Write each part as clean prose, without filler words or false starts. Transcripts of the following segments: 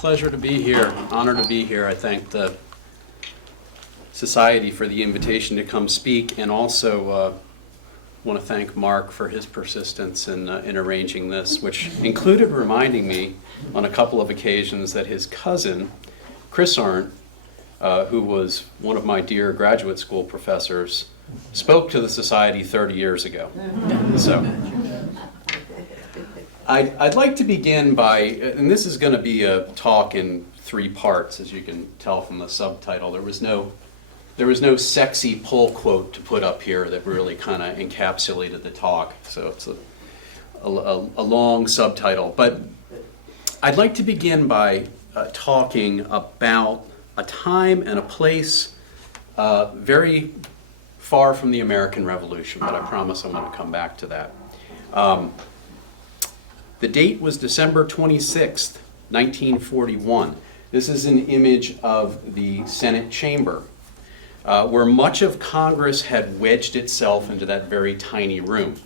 pleasure to be here, honor to be here. I thank the Society for the invitation to come speak, and also want to thank Mark for his persistence in arranging this, which included reminding me on a couple of occasions that his cousin, Chris Arndt, who was one of my dear graduate school professors, spoke to the Society 30 years ago. So I'd like to begin by, and this is going to be a talk in 3 parts, as you can tell from the subtitle. There was no sexy pull quote to put up here that really kind of encapsulated the talk, so it's a long subtitle. But I'd like to begin by talking about a time and a place very far from the American Revolution, but I promise I'm going to come back to that. The date was December 26th, 1941. This is an image of the Senate chamber, where much of Congress had wedged itself into that very tiny room.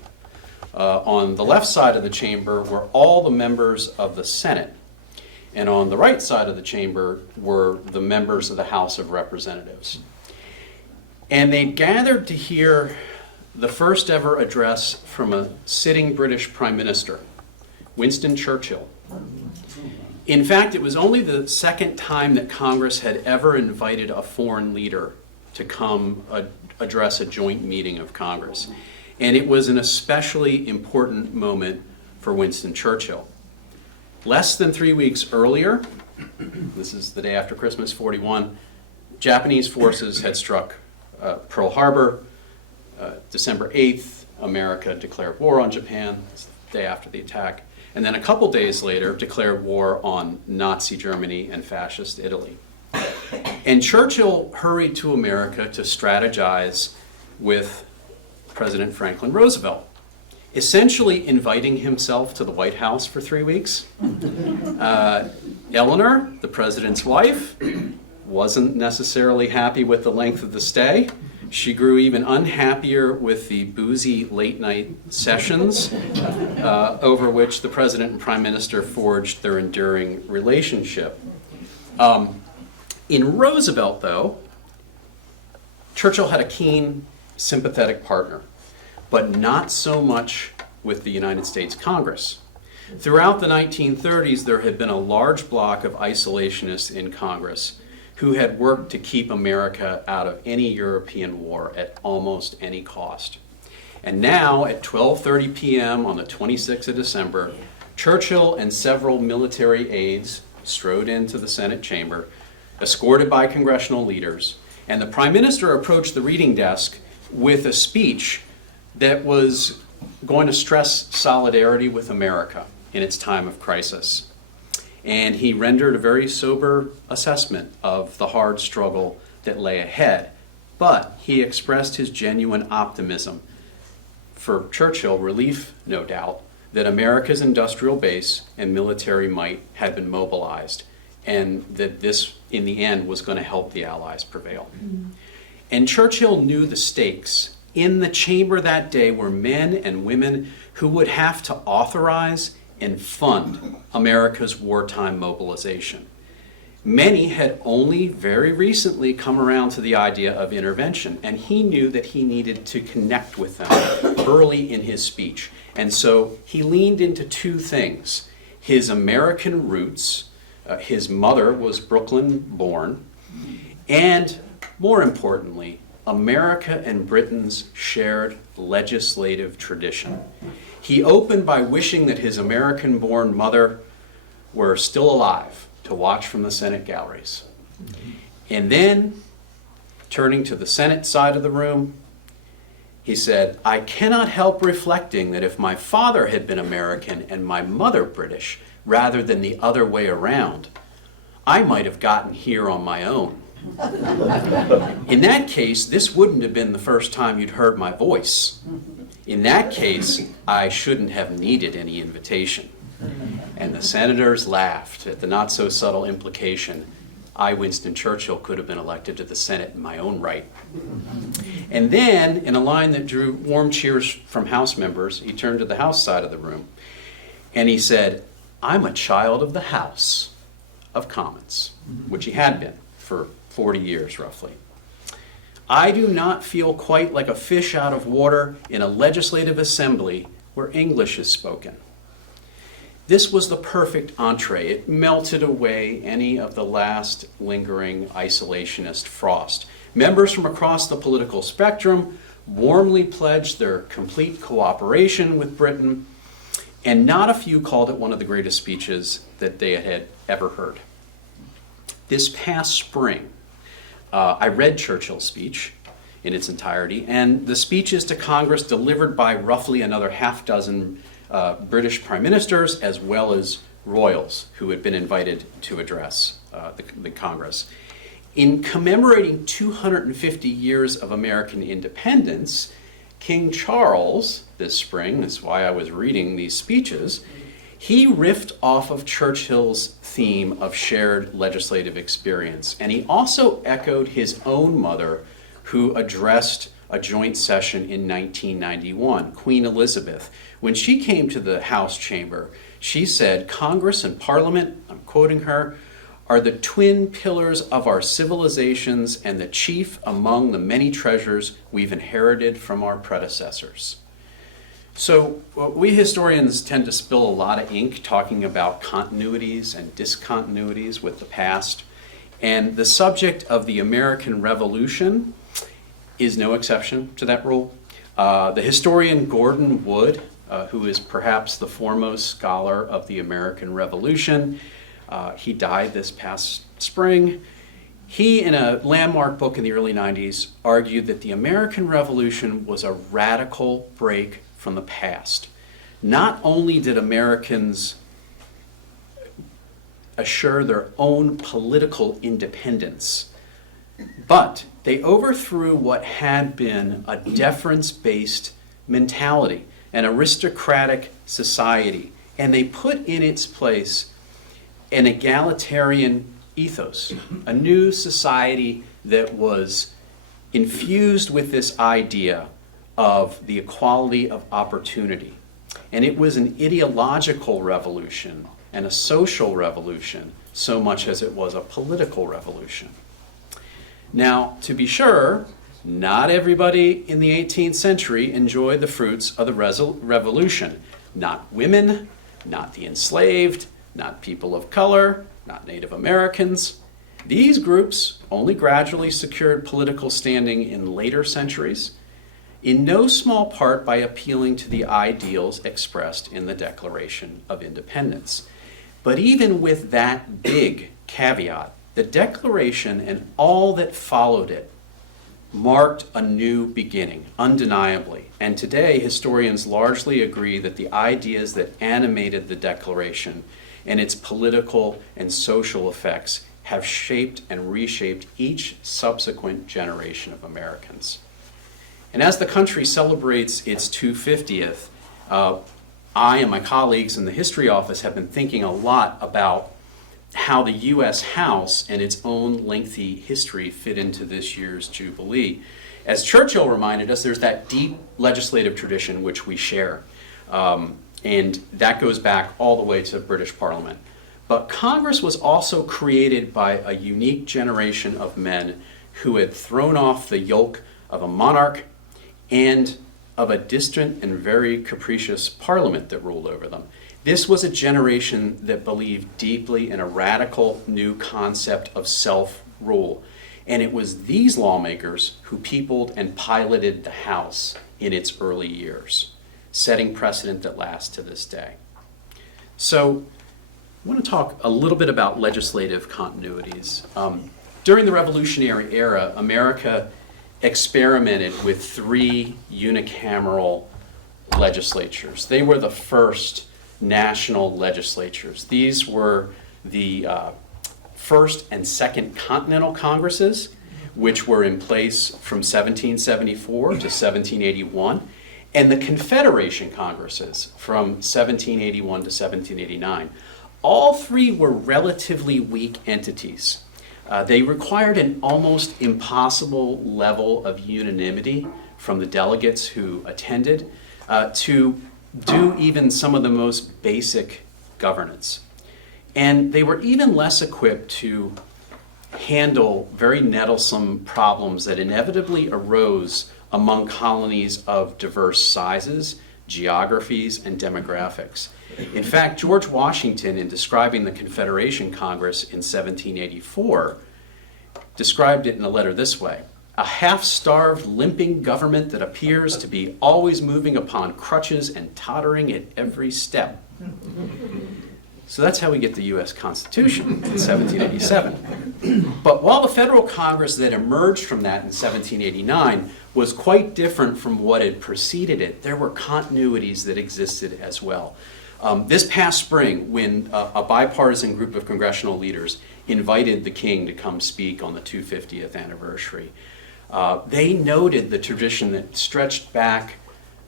On the left side of the chamber were all the members of the Senate, and on the right side of the chamber were the members of the House of Representatives. And they gathered to hear the first ever address from a sitting British Prime Minister, Winston Churchill. In fact, it was only the second time that Congress had ever invited a foreign leader to come address a joint meeting of Congress. And it was an especially important moment for Winston Churchill. Less than 3 weeks earlier, this is the day after Christmas, 41, Japanese forces had struck Pearl Harbor. December 8th, America declared war on Japan, the day after the attack. And then a couple days later, declared war on Nazi Germany and fascist Italy. And Churchill hurried to America to strategize with President Franklin Roosevelt, essentially inviting himself to the White House for 3 weeks. Eleanor, the president's wife, wasn't necessarily happy with the length of the stay. She grew even unhappier with the boozy late-night sessions over which the president and prime minister forged their enduring relationship. In Roosevelt, though, Churchill had a keen, sympathetic partner, but not so much with the United States Congress. Throughout the 1930s, there had been a large block of isolationists in Congress who had worked to keep America out of any European war at almost any cost. And now, at 12:30 p.m. on the 26th of December, Churchill and several military aides strode into the Senate chamber, escorted by congressional leaders, and the Prime Minister approached the reading desk with a speech that was going to stress solidarity with America in its time of crisis. And he rendered a very sober assessment of the hard struggle that lay ahead. But he expressed his genuine optimism. For Churchill, relief, no doubt, that America's industrial base and military might had been mobilized, and that this, in the end, was going to help the Allies prevail. Mm-hmm. And Churchill knew the stakes. In the chamber that day were men and women who would have to authorize and fund America's wartime mobilization. Many had only very recently come around to the idea of intervention, and he knew that he needed to connect with them early in his speech. And so he leaned into 2 things: his American roots, his mother was Brooklyn born, and more importantly, America and Britain's shared legislative tradition. He opened by wishing that his American-born mother were still alive to watch from the Senate galleries. And then, turning to the Senate side of the room, he said, "I cannot help reflecting that if my father had been American and my mother British, rather than the other way around, I might have gotten here on my own. In that case, this wouldn't have been the first time you'd heard my voice. In that case, I shouldn't have needed any invitation." And the senators laughed at the not-so-subtle implication. I, Winston Churchill, could have been elected to the Senate in my own right. And then, in a line that drew warm cheers from House members, he turned to the House side of the room, and he said, "I'm a child of the House. of Commons, which he had been for 40 years roughly. I do not feel quite like a fish out of water in a legislative assembly where English is spoken. This was the perfect entree. It melted away any of the last lingering isolationist frost. Members from across the political spectrum warmly pledged their complete cooperation with Britain, and not a few called it one of the greatest speeches that they had ever heard. This past spring, I read Churchill's speech in its entirety, and the speeches to Congress delivered by roughly another half dozen British prime ministers, as well as royals who had been invited to address the Congress. In commemorating 250 years of American independence, King Charles, this spring, that's why I was reading these speeches, he riffed off of Churchill's theme of shared legislative experience, and he also echoed his own mother, who addressed a joint session in 1991, Queen Elizabeth. When she came to the House chamber, she said, "Congress and Parliament," I'm quoting her, "are the twin pillars of our civilizations and the chief among the many treasures we've inherited from our predecessors." So we historians tend to spill a lot of ink talking about continuities and discontinuities with the past, and the subject of the American Revolution is no exception to that rule. The historian Gordon Wood, who is perhaps the foremost scholar of the American Revolution, he died this past spring. He, in a landmark book in the early 90s, argued that the American Revolution was a radical break from the past. Not only did Americans assure their own political independence, but they overthrew what had been a deference-based mentality, an aristocratic society, and they put in its place an egalitarian ethos, a new society that was infused with this idea of the equality of opportunity. And it was an ideological revolution and a social revolution so much as it was a political revolution. Now, to be sure, not everybody in the 18th century enjoyed the fruits of the revolution. Not women, not the enslaved, not people of color, not Native Americans. These groups only gradually secured political standing in later centuries, in no small part by appealing to the ideals expressed in the Declaration of Independence. But even with that big caveat, the Declaration and all that followed it marked a new beginning, undeniably. And today, historians largely agree that the ideas that animated the Declaration and its political and social effects have shaped and reshaped each subsequent generation of Americans. And as the country celebrates its 250th, I and my colleagues in the History Office have been thinking a lot about how the U.S. House and its own lengthy history fit into this year's Jubilee. As Churchill reminded us, there's that deep legislative tradition which we share, and that goes back all the way to British Parliament. But Congress was also created by a unique generation of men who had thrown off the yoke of a monarch and of a distant and very capricious parliament that ruled over them. This was a generation that believed deeply in a radical new concept of self-rule. And it was these lawmakers who peopled and piloted the House in its early years, setting precedent that lasts to this day. So I want to talk a little bit about legislative continuities. During the Revolutionary era, America experimented with 3 unicameral legislatures. They were the first national legislatures. These were the First and Second Continental Congresses, which were in place from 1774 to 1781, and the Confederation Congresses from 1781 to 1789. All 3 were relatively weak entities. They required an almost impossible level of unanimity from the delegates who attended to do even some of the most basic governance. And they were even less equipped to handle very nettlesome problems that inevitably arose among colonies of diverse sizes, geographies, and demographics. In fact, George Washington, in describing the Confederation Congress in 1784, described it in a letter this way: a half-starved, limping government that appears to be always moving upon crutches and tottering at every step. So that's how we get the U.S. Constitution in 1787. But while the Federal Congress that emerged from that in 1789 was quite different from what had preceded it, there were continuities that existed as well. This past spring, when a bipartisan group of congressional leaders invited the king to come speak on the 250th anniversary, they noted the tradition that stretched back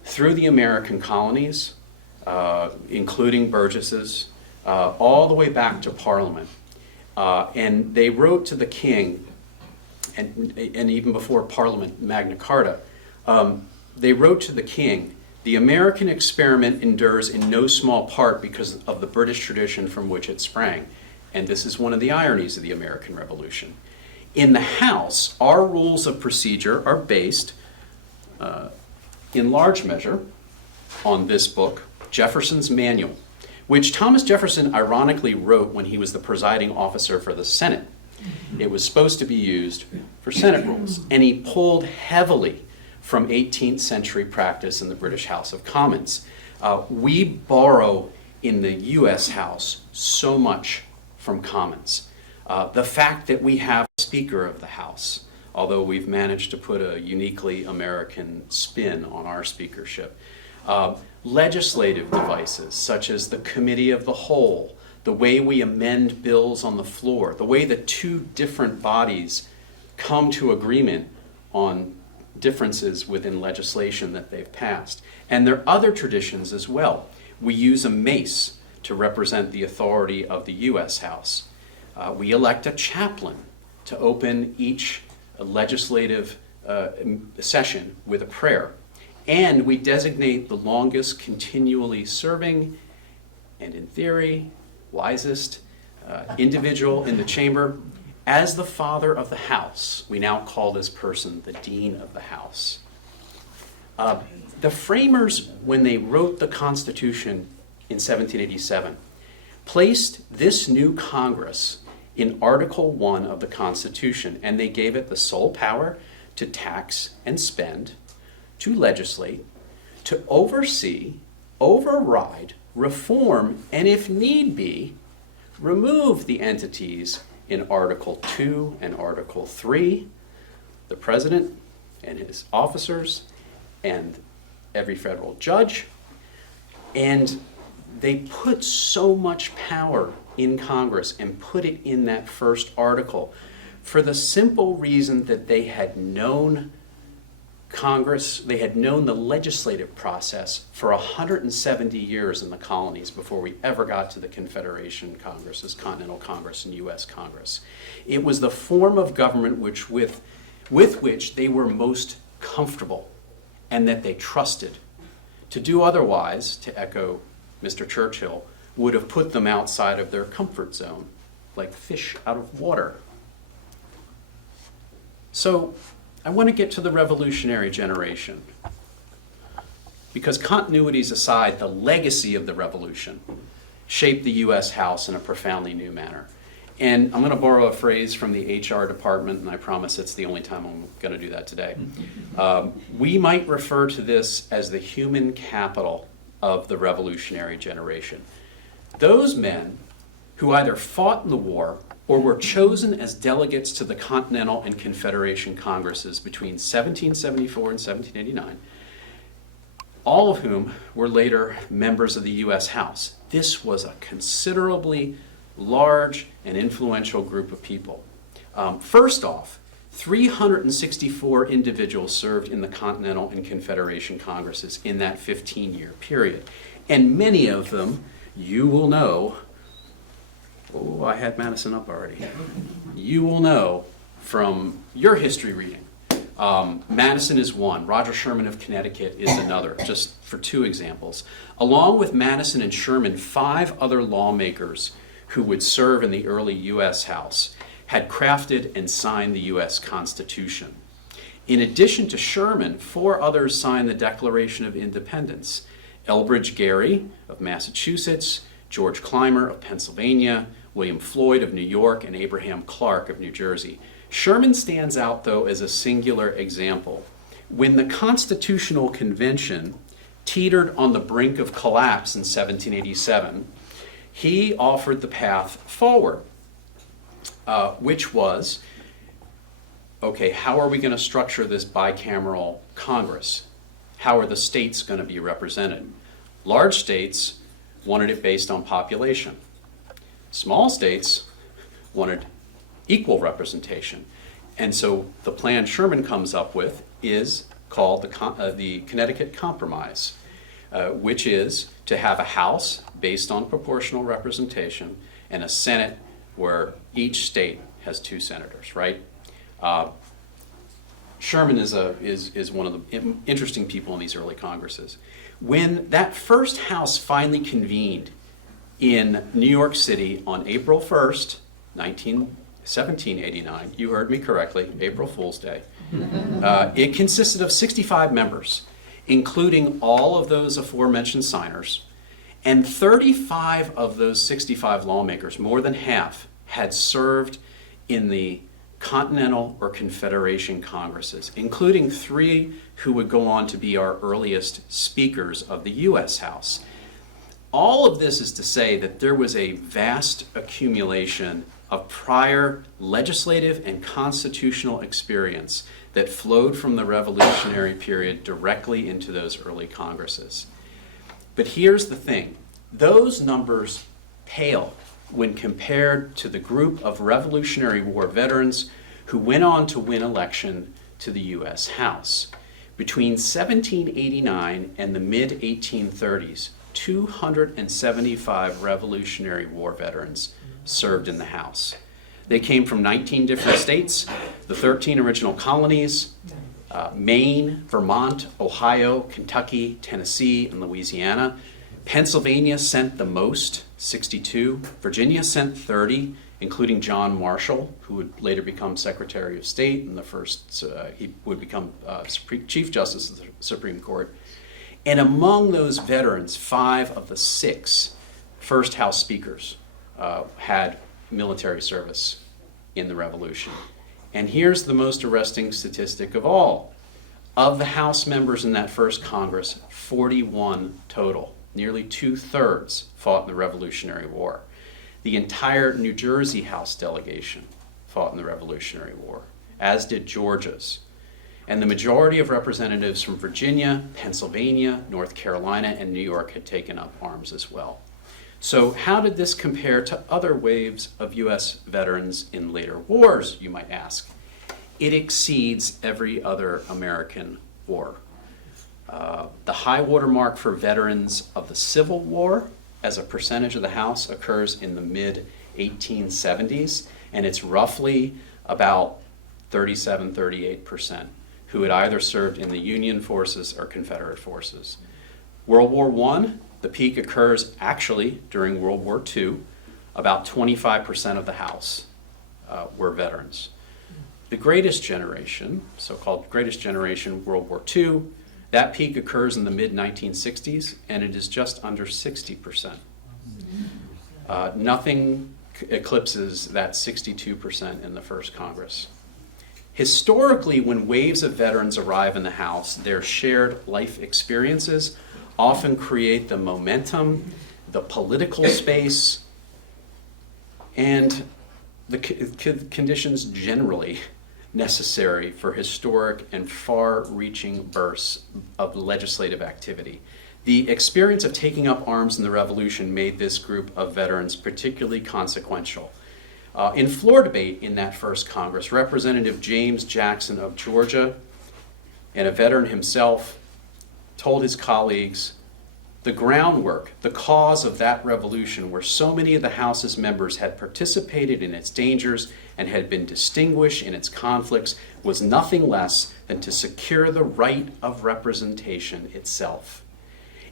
through the American colonies, including Burgesses, all the way back to Parliament. And they wrote to the king, and even before Parliament, Magna Carta, they wrote to the king, "The American experiment endures in no small part because of the British tradition from which it sprang." And this is one of the ironies of the American Revolution. In the House, our rules of procedure are based, in large measure, on this book, Jefferson's Manual, which Thomas Jefferson ironically wrote when he was the presiding officer for the Senate. It was supposed to be used for Senate rules, and he pulled heavily from 18th century practice in the British House of Commons. We borrow in the U.S. House so much from Commons. The fact that we have a Speaker of the House, although we've managed to put a uniquely American spin on our speakership. Legislative devices such as the Committee of the Whole, the way we amend bills on the floor, the way the two different bodies come to agreement on differences within legislation that they've passed. And there are other traditions as well. We use a mace to represent the authority of the U.S. House. We elect a chaplain to open each legislative session with a prayer. And we designate the longest continually serving and, in theory, wisest individual in the chamber as the father of the house. We now call this person the dean of the house. The framers, when they wrote the Constitution in 1787, placed this new Congress in Article 1 of the Constitution, and they gave it the sole power to tax and spend, to legislate, to oversee, override, reform, and if need be, remove the entities in Article 2 and Article 3, the president and his officers, and every federal judge. And they put so much power in Congress and put it in that first article for the simple reason that they had known Congress, they had known the legislative process for 170 years in the colonies before we ever got to the Confederation Congresses, Continental Congress, and U.S. Congress. It was the form of government with which they were most comfortable and that they trusted. To do otherwise, to echo Mr. Churchill, would have put them outside of their comfort zone, like fish out of water. So, I want to get to the revolutionary generation. Because continuities aside, the legacy of the revolution shaped the U.S. House in a profoundly new manner. And I'm going to borrow a phrase from the HR department, and I promise it's the only time I'm going to do that today. We might refer to this as the human capital of the revolutionary generation. Those men who either fought in the war or were chosen as delegates to the Continental and Confederation Congresses between 1774 and 1789, all of whom were later members of the U.S. House. This was a considerably large and influential group of people. First off, 364 individuals served in the Continental and Confederation Congresses in that 15-year period. And many of them, you will know, oh, I had Madison up already. You will know from your history reading. Madison is one. Roger Sherman of Connecticut is another, just for two examples. Along with Madison and Sherman, 5 other lawmakers who would serve in the early U.S. House, had crafted and signed the U.S. Constitution. In addition to Sherman, 4 others signed the Declaration of Independence: Elbridge Gerry of Massachusetts, George Clymer of Pennsylvania, William Floyd of New York, and Abraham Clark of New Jersey. Sherman stands out, though, as a singular example. When the Constitutional Convention teetered on the brink of collapse in 1787, he offered the path forward, which was, okay, how are we going to structure this bicameral Congress? How are the states going to be represented? Large states wanted it based on population. Small states wanted equal representation. And so the plan Sherman comes up with is called the Connecticut Compromise, which is to have a House based on proportional representation and a Senate where each state has 2 senators, right? Sherman is one of the interesting people in these early Congresses. When that first House finally convened in New York City on April 1st, 1789, you heard me correctly, April Fool's Day, it consisted of 65 members, including all of those aforementioned signers, and 35 of those 65 lawmakers, more than half, had served in the Continental or Confederation Congresses, including 3 who would go on to be our earliest speakers of the U.S. House. All of this is to say that there was a vast accumulation of prior legislative and constitutional experience that flowed from the Revolutionary period directly into those early Congresses. But here's the thing, those numbers pale when compared to the group of Revolutionary War veterans who went on to win election to the U.S. House. Between 1789 and the mid-1830s, 275 Revolutionary War veterans served in the House. They came from 19 different states, the 13 original colonies, Maine, Vermont, Ohio, Kentucky, Tennessee, and Louisiana. Pennsylvania sent the most, 62. Virginia sent 30, including John Marshall, who would later become Secretary of State, and he would become Chief Justice of the Supreme Court. And among those veterans, 5 of the 6 first House speakers had military service in the Revolution. And here's the most arresting statistic of all. Of the House members in that first Congress, 41 total, nearly 2/3 fought in the Revolutionary War. The entire New Jersey House delegation fought in the Revolutionary War, as did Georgia's. And the majority of representatives from Virginia, Pennsylvania, North Carolina, and New York had taken up arms as well. So how did this compare to other waves of U.S. veterans in later wars, you might ask? It exceeds every other American war. The high water mark for veterans of the Civil War as a percentage of the House occurs in the mid-1870s, and it's roughly about 37-38% who had either served in the Union forces or Confederate forces. World War I, the peak occurs actually during World War II. About 25% of the House were veterans. The Greatest Generation, so-called Greatest Generation, World War II, that peak occurs in the mid-1960s, and it is just under 60%. Nothing eclipses that 62% in the first Congress. Historically, when waves of veterans arrive in the House, their shared life experiences often create the momentum, the political space, and the conditions generally necessary for historic and far-reaching bursts of legislative activity. The experience of taking up arms in the Revolution made this group of veterans particularly consequential. In floor debate in that first Congress, Representative James Jackson of Georgia, and a veteran himself, told his colleagues, the groundwork, the cause of that revolution, where so many of the House's members had participated in its dangers and had been distinguished in its conflicts, was nothing less than to secure the right of representation itself.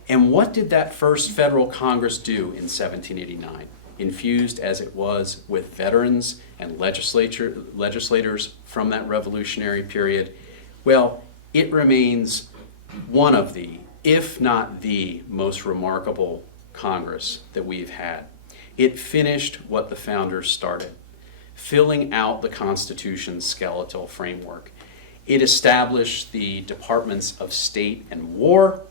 And what did that first federal Congress do in 1789? infused as it was with veterans and legislators from that revolutionary period, well, it remains one of the, if not the, most remarkable Congress that we've had. It finished what the founders started, filling out the Constitution's skeletal framework. It established the Departments of State and War.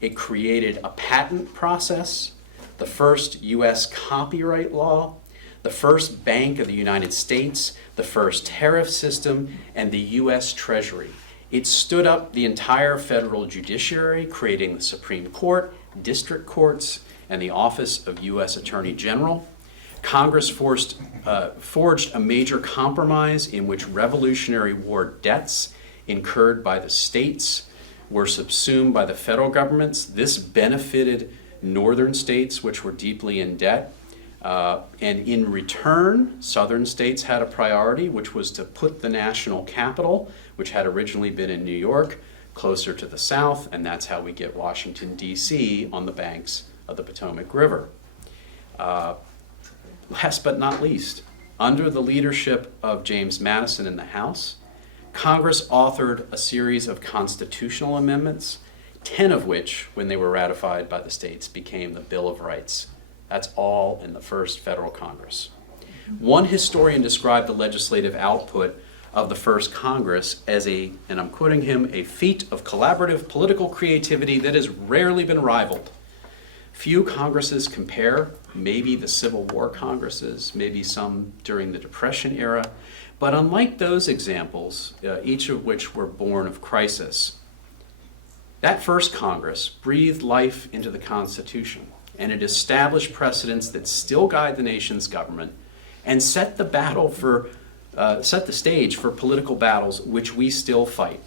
It created a patent process, the first U.S. copyright law, the first Bank of the United States, the first tariff system, and the U.S. Treasury. It stood up the entire federal judiciary, creating the Supreme Court, district courts, and the Office of U.S. Attorney General. Congress forged a major compromise in which Revolutionary War debts incurred by the states were subsumed by the federal governments. This benefited northern states, which were deeply in debt. And in return, southern states had a priority, which was to put the national capital, which had originally been in New York, closer to the south, and that's how we get Washington, D.C. on the banks of the Potomac River. Last but not least, under the leadership of James Madison in the House, Congress authored a series of constitutional amendments, 10 of which, when they were ratified by the states, became the Bill of Rights. That's all in the first federal Congress. One historian described the legislative output of the first Congress as a, and I'm quoting him, a feat of collaborative political creativity that has rarely been rivaled. Few Congresses compare, maybe the Civil War Congresses, maybe some during the Depression era, but unlike those examples, each of which were born of crisis, that first Congress breathed life into the Constitution, and it established precedents that still guide the nation's government and set the stage for political battles which we still fight.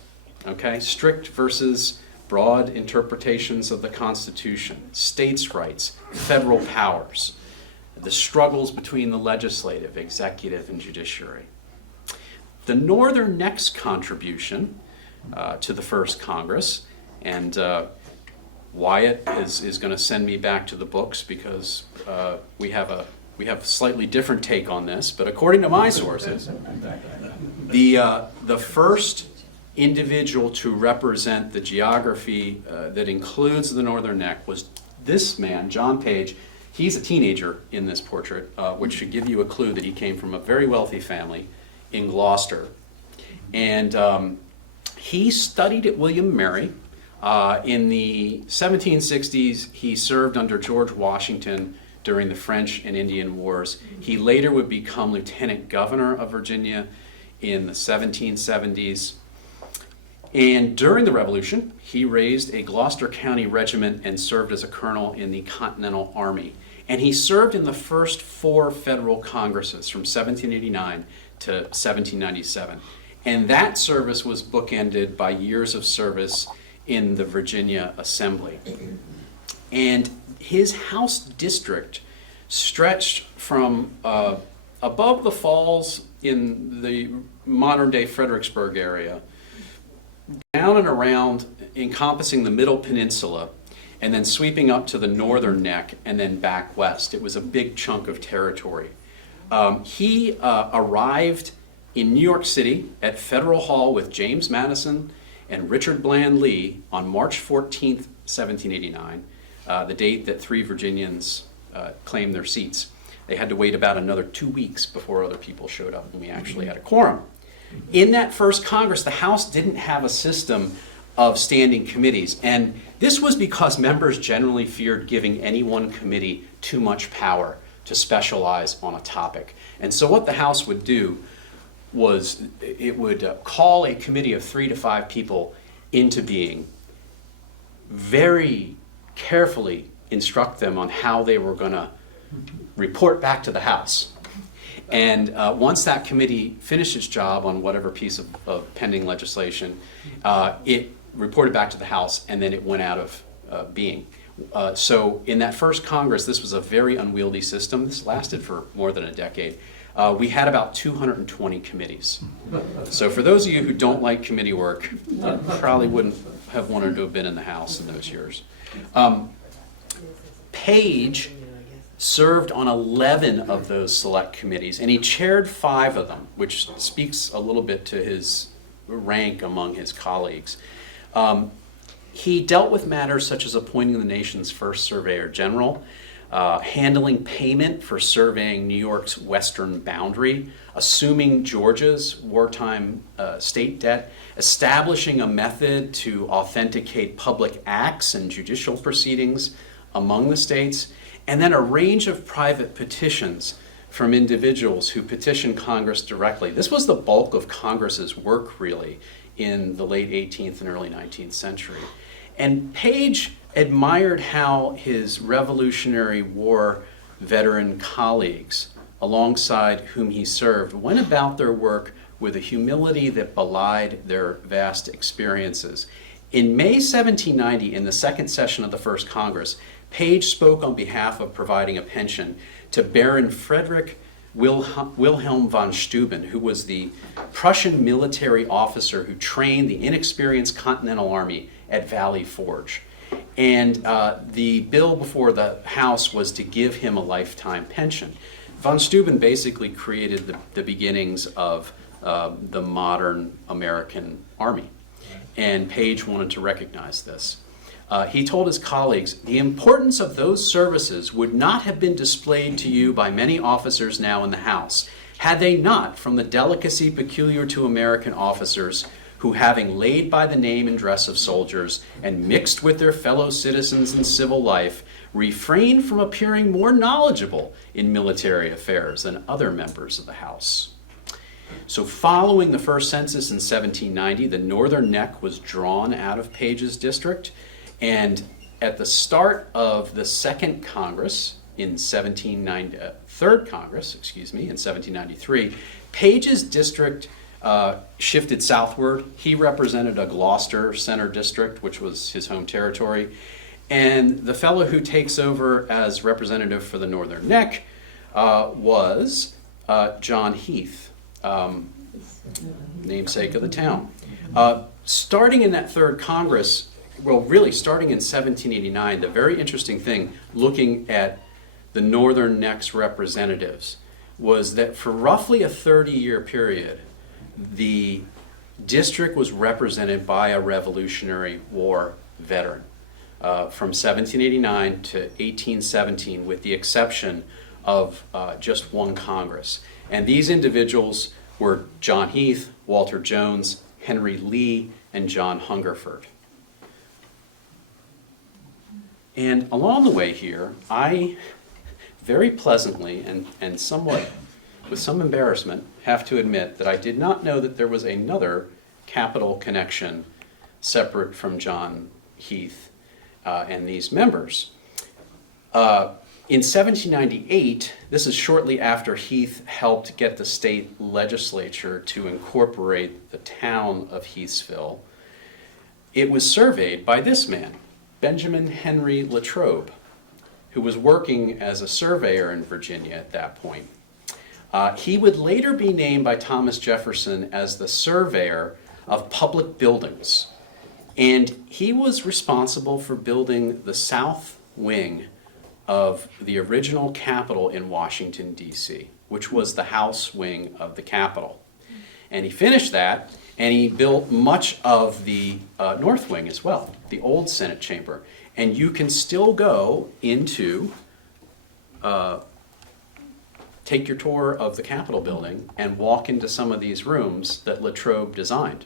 Okay, strict versus broad interpretations of the Constitution, states' rights, federal powers, the struggles between the legislative, executive, and judiciary. The Northern Neck's contribution to the first Congress, and Wyatt is going to send me back to the books because we have a slightly different take on this, but according to my sources, the first individual to represent the geography that includes the Northern Neck was this man, John Page. He's a teenager in this portrait, which should give you a clue that he came from a very wealthy family in Gloucester. And he studied at William and Mary. In the 1760s, he served under George Washington during the French and Indian Wars. He later would become Lieutenant Governor of Virginia in the 1770s. And during the Revolution, he raised a Gloucester County regiment and served as a colonel in the Continental Army. And he served in the first 4 federal Congresses from 1789 to 1797. And that service was bookended by years of service in the Virginia Assembly. And his House district stretched from above the falls in the modern-day Fredericksburg area, down and around, encompassing the Middle Peninsula, and then sweeping up to the Northern Neck, and then back west. It was a big chunk of territory. He arrived in New York City at Federal Hall with James Madison and Richard Bland Lee on March 14th, 1789, the date that 3 Virginians claimed their seats. They had to wait about another 2 weeks before other people showed up, and we actually had a quorum. In that first Congress, the House didn't have a system of standing committees, and this was because members generally feared giving any one committee too much power to specialize on a topic. And so what the House would do was it would call a committee of 3 to 5 people into being, very carefully instruct them on how they were going to report back to the House. And once that committee finished its job on whatever piece of pending legislation, it reported back to the House, and then it went out of being. So in that first Congress, this was a very unwieldy system. This lasted for more than a decade. We had about 220 committees. So for those of you who don't like committee work, you probably wouldn't have wanted to have been in the House in those years. Page served on 11 of those select committees, and he chaired 5 of them, which speaks a little bit to his rank among his colleagues. He dealt with matters such as appointing the nation's first surveyor general, handling payment for surveying New York's western boundary, assuming Georgia's wartime state debt, establishing a method to authenticate public acts and judicial proceedings among the states, and then a range of private petitions from individuals who petitioned Congress directly. This was the bulk of Congress's work, really, in the late 18th and early 19th century. And Page admired how his Revolutionary War veteran colleagues, alongside whom he served, went about their work with a humility that belied their vast experiences. In May 1790, in the second session of the First Congress, Page spoke on behalf of providing a pension to Baron Frederick Wilhelm von Steuben, who was the Prussian military officer who trained the inexperienced Continental Army at Valley Forge. And the bill before the House was to give him a lifetime pension. Von Steuben basically created the beginnings of the modern American Army. And Page wanted to recognize this. He told his colleagues, "The importance of those services would not have been displayed to you by many officers now in the House, had they not, from the delicacy peculiar to American officers, who having laid by the name and dress of soldiers, and mixed with their fellow citizens in civil life, refrained from appearing more knowledgeable in military affairs than other members of the House." So following the first census in 1790, the Northern Neck was drawn out of Page's district. And at the start of the Second Congress in 1793, Page's district shifted southward. He represented a Gloucester Center district, which was his home territory. And the fellow who takes over as representative for the Northern Neck was John Heath, namesake of the town. Starting in that third Congress, well, really starting in 1789, the very interesting thing looking at the Northern Neck's representatives was that for roughly a 30-year period, the district was represented by a Revolutionary War veteran from 1789 to 1817, with the exception of just one Congress. And these individuals were John Heath, Walter Jones, Henry Lee, and John Hungerford. And along the way here, I very pleasantly and somewhat with some embarrassment have to admit that I did not know that there was another capital connection separate from John Heath and these members. In 1798, this is shortly after Heath helped get the state legislature to incorporate the town of Heathsville, it was surveyed by this man, Benjamin Henry Latrobe, who was working as a surveyor in Virginia at that point. He would later be named by Thomas Jefferson as the surveyor of public buildings. And he was responsible for building the south wing of the original Capitol in Washington, D.C., which was the House wing of the Capitol. And he finished that, and he built much of the north wing as well, the old Senate chamber. And you can still go into, take your tour of the Capitol building and walk into some of these rooms that Latrobe designed.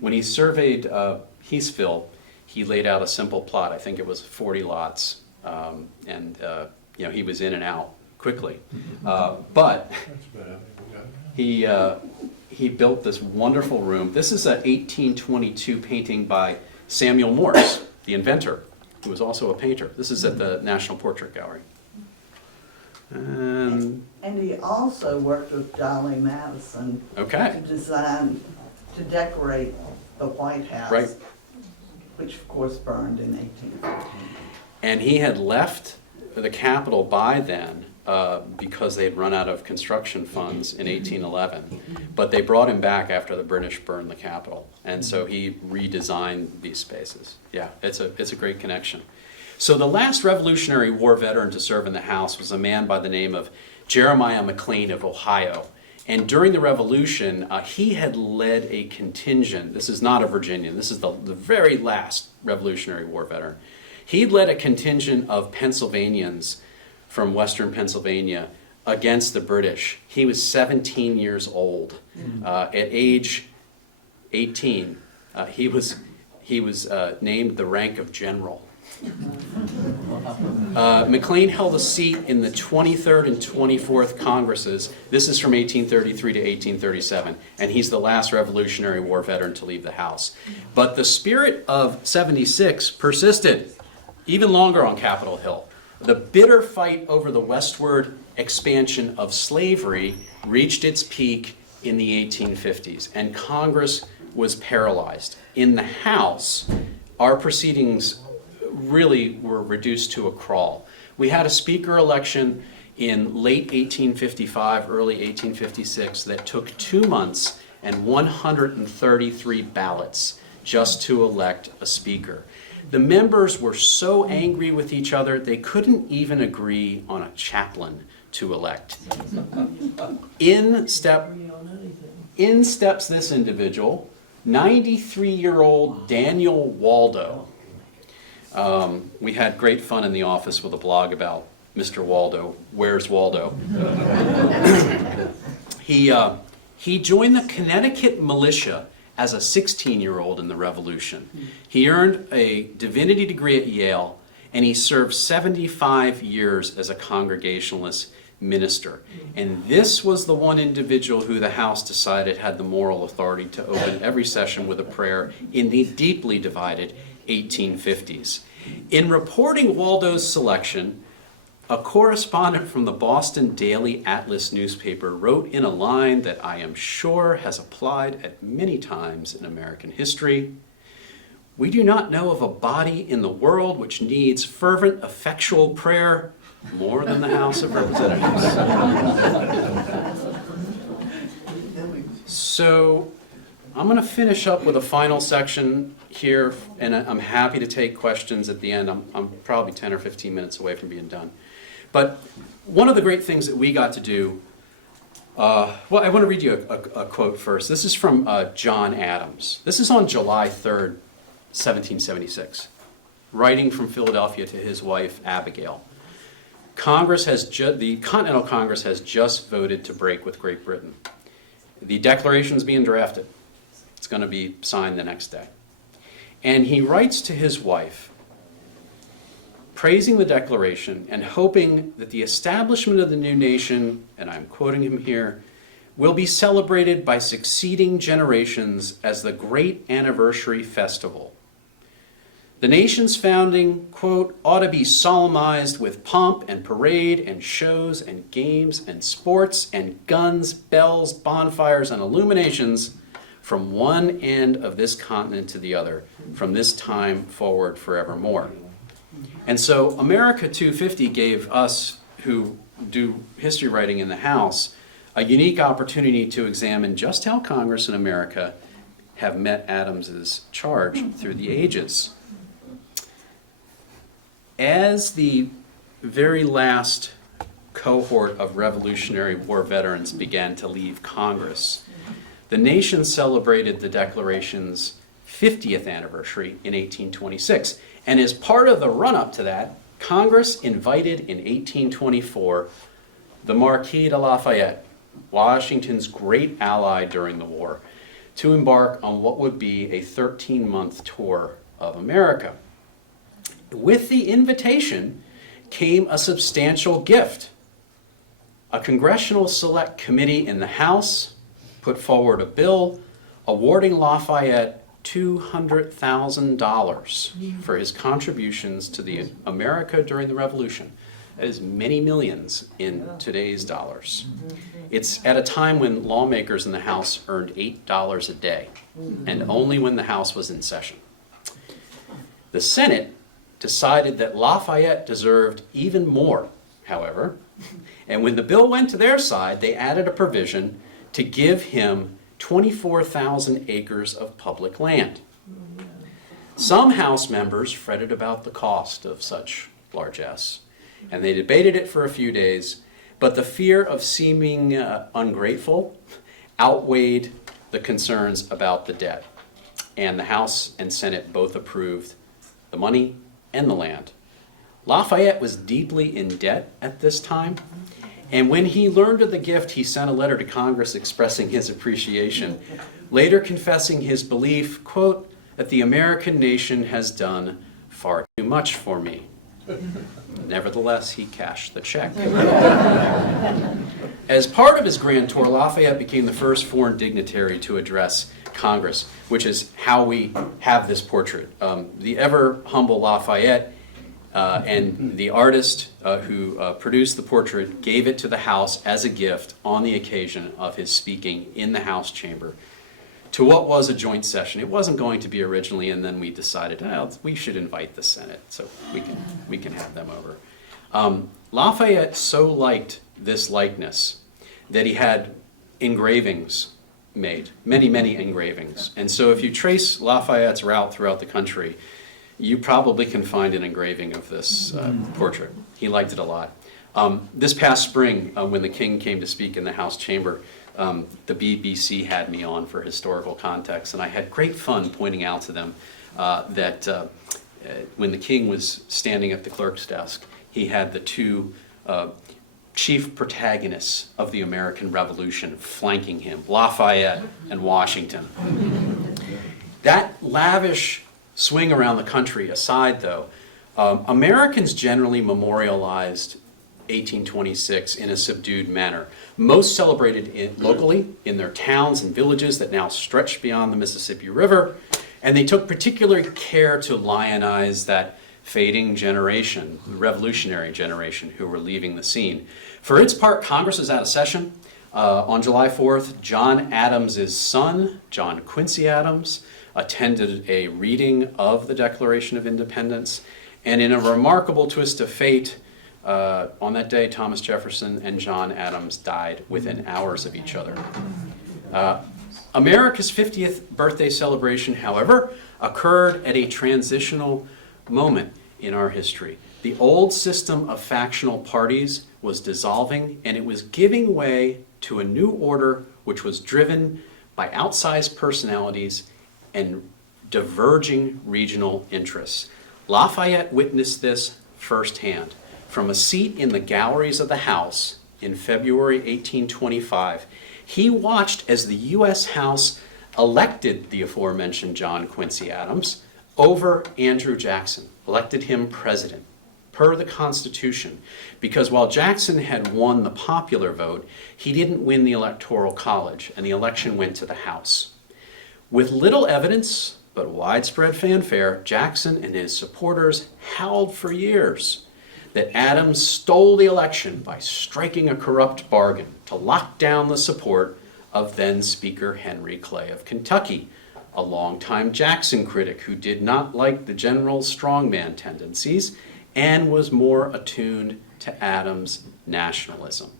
When he surveyed Heathsville, he laid out a simple plot. I think it was 40 lots, and he was in and out quickly. But he built this wonderful room. This is an 1822 painting by Samuel Morse, the inventor, who was also a painter. This is at the National Portrait Gallery. And he also worked with Dolly Madison to design, to decorate the White House, right, which of course burned in 1815. And he had left the Capitol by then because they had run out of construction funds in 1811. But they brought him back after the British burned the Capitol. And so he redesigned these spaces. Yeah, it's a great connection. So the last Revolutionary War veteran to serve in the House was a man by the name of Jeremiah McLean of Ohio. And during the Revolution, he had led a contingent. This is not a Virginian. This is the very last Revolutionary War veteran. He led a contingent of Pennsylvanians from Western Pennsylvania against the British. He was 17 years old. At age 18, he was named the rank of general. McLean held a seat in the 23rd and 24th Congresses. This is from 1833 to 1837, and he's the last Revolutionary War veteran to leave the House. But the spirit of 76 persisted even longer on Capitol Hill. The bitter fight over the westward expansion of slavery reached its peak in the 1850s, and Congress was paralyzed. In the House, our proceedings really were reduced to a crawl. We had a speaker election in late 1855, early 1856 that took 2 months and 133 ballots just to elect a speaker. The members were so angry with each other, they couldn't even agree on a chaplain to elect. In steps this individual, 93-year-old Daniel Waldo. We had great fun in the office with a blog about Mr. Waldo. Where's Waldo? He joined the Connecticut militia as a 16-year-old in the Revolution. He earned a divinity degree at Yale, and he served 75 years as a Congregationalist minister. And this was the one individual who the House decided had the moral authority to open every session with a prayer in the deeply divided 1850s. In reporting Waldo's selection, a correspondent from the Boston Daily Atlas newspaper wrote in a line that I am sure has applied at many times in American history: "We do not know of a body in the world which needs fervent, effectual prayer more than the House of Representatives." So I'm going to finish up with a final section here, and I'm happy to take questions at the end. I'm probably 10 or 15 minutes away from being done. But one of the great things that we got to do, well, I want to read you a quote first. This is from John Adams. This is on July 3rd, 1776, writing from Philadelphia to his wife, Abigail. The Continental Congress has just voted to break with Great Britain. The declaration's being drafted. It's going to be signed the next day. And he writes to his wife, praising the declaration and hoping that the establishment of the new nation, and I'm quoting him here, will be celebrated by succeeding generations as the great anniversary festival. The nation's founding, quote, ought to be solemnized with pomp and parade and shows and games and sports and guns, bells, bonfires, and illuminations from one end of this continent to the other, from this time forward forevermore. And so America 250 gave us, who do history writing in the House, a unique opportunity to examine just how Congress in America have met Adams's charge through the ages. As the very last cohort of Revolutionary War veterans began to leave Congress, the nation celebrated the Declaration's 50th anniversary in 1826. And as part of the run-up to that, Congress invited in 1824 the Marquis de Lafayette, Washington's great ally during the war, to embark on what would be a 13-month tour of America. With the invitation came a substantial gift. A Congressional Select Committee in the House put forward a bill awarding Lafayette $200,000 for his contributions to the America during the Revolution. That is many millions in today's dollars. It's at a time when lawmakers in the House earned $8 a day, and only when the House was in session. The Senate decided that Lafayette deserved even more, however, and when the bill went to their side, they added a provision to give him 24,000 acres of public land. Some House members fretted about the cost of such largesse, and they debated it for a few days, but the fear of seeming ungrateful outweighed the concerns about the debt, and the House and Senate both approved the money and the land. Lafayette was deeply in debt at this time, and when he learned of the gift, he sent a letter to Congress expressing his appreciation, later confessing his belief, quote, that the American nation has done far too much for me. Nevertheless, he cashed the check. As part of his grand tour, Lafayette became the first foreign dignitary to address Congress, which is how we have this portrait. The ever humble Lafayette and the artist who produced the portrait gave it to the House as a gift on the occasion of his speaking in the House chamber to what was a joint session. It wasn't going to be originally, and then we decided, we should invite the Senate so we can have them over. Lafayette so liked this likeness that he had engravings made, many engravings. And so if you trace Lafayette's route throughout the country, you probably can find an engraving of this portrait. He liked it a lot. This past spring, when the King came to speak in the House chamber, the BBC had me on for historical context, and I had great fun pointing out to them that when the King was standing at the clerk's desk, he had the two chief protagonists of the American Revolution flanking him, Lafayette and Washington. That lavish swing around the country aside, though, Americans generally memorialized 1826 in a subdued manner. Most celebrated locally in their towns and villages that now stretched beyond the Mississippi River, and they took particular care to lionize that fading generation, the revolutionary generation who were leaving the scene. For its part, Congress was out of session. On July 4th, John Adams's son, John Quincy Adams, attended a reading of the Declaration of Independence, and in a remarkable twist of fate, on that day, Thomas Jefferson and John Adams died within hours of each other. America's 50th birthday celebration, however, occurred at a transitional moment in our history. The old system of factional parties was dissolving, and it was giving way to a new order which was driven by outsized personalities and diverging regional interests. Lafayette witnessed this firsthand. From a seat in the galleries of the House in February 1825, he watched as the U.S. House elected the aforementioned John Quincy Adams over Andrew Jackson, elected him president, per the Constitution, because while Jackson had won the popular vote, he didn't win the Electoral College, and the election went to the House. With little evidence, but widespread fanfare, Jackson and his supporters howled for years that Adams stole the election by striking a corrupt bargain to lock down the support of then Speaker Henry Clay of Kentucky, a longtime Jackson critic who did not like the general's strongman tendencies and was more attuned to Adams' nationalism.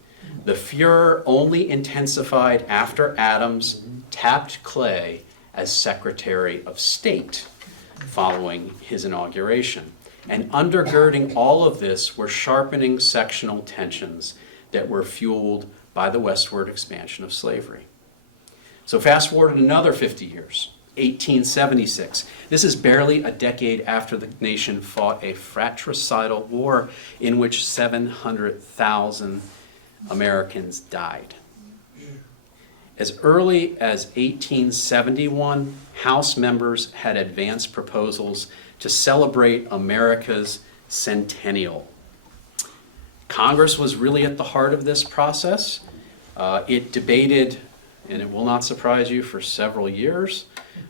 The furor only intensified after Adams tapped Clay as Secretary of State following his inauguration. And undergirding all of this were sharpening sectional tensions that were fueled by the westward expansion of slavery. So fast forward another 50 years, 1876. This is barely a decade after the nation fought a fratricidal war in which 700,000 Americans died. As early as 1871, House members had advanced proposals to celebrate America's centennial. Congress was really at the heart of this process. It debated, and it will not surprise you, for several years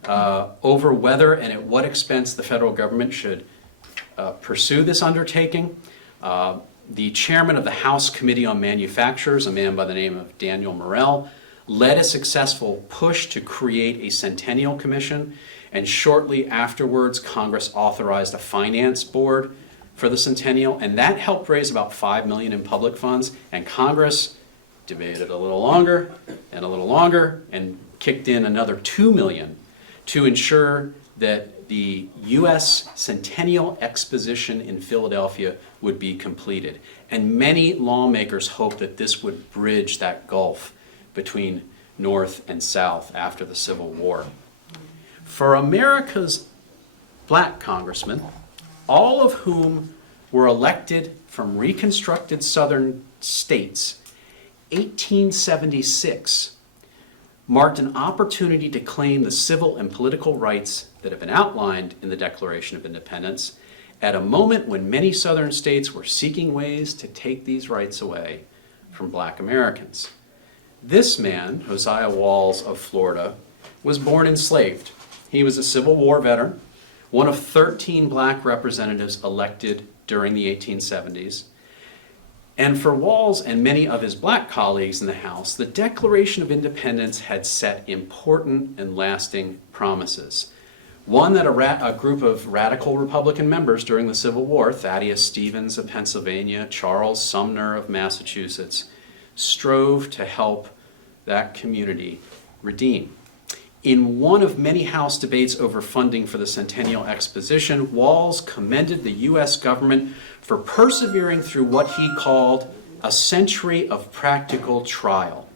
over whether and at what expense the federal government should pursue this undertaking. The chairman of the House Committee on Manufactures, a man by the name of Daniel Morrell, led a successful push to create a Centennial Commission, and shortly afterwards, Congress authorized a finance board for the Centennial, and that helped raise about $5 million in public funds, and Congress debated a little longer, and kicked in another $2 million to ensure that the U.S. Centennial Exposition in Philadelphia would be completed. And many lawmakers hoped that this would bridge that gulf between North and South after the Civil War. For America's black congressmen, all of whom were elected from reconstructed southern states, 1876 marked an opportunity to claim the civil and political rights that have been outlined in the Declaration of Independence at a moment when many southern states were seeking ways to take these rights away from black Americans. This man, Hosea Walls of Florida, was born enslaved. He was a Civil War veteran, one of 13 black representatives elected during the 1870s. And for Walls and many of his black colleagues in the House, the Declaration of Independence had set important and lasting promises. One that a group of radical Republican members during the Civil War, Thaddeus Stevens of Pennsylvania, Charles Sumner of Massachusetts, strove to help that community redeem. In one of many House debates over funding for the Centennial Exposition, Walls commended the U.S. government for persevering through what he called a century of practical trial.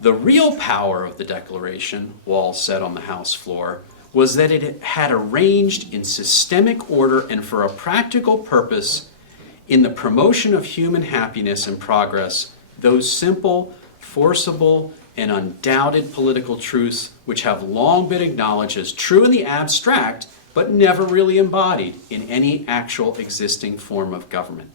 The real power of the Declaration, Walls said on the House floor, was that it had arranged in systemic order and for a practical purpose in the promotion of human happiness and progress those simple, forcible, and undoubted political truths which have long been acknowledged as true in the abstract, but never really embodied in any actual existing form of government.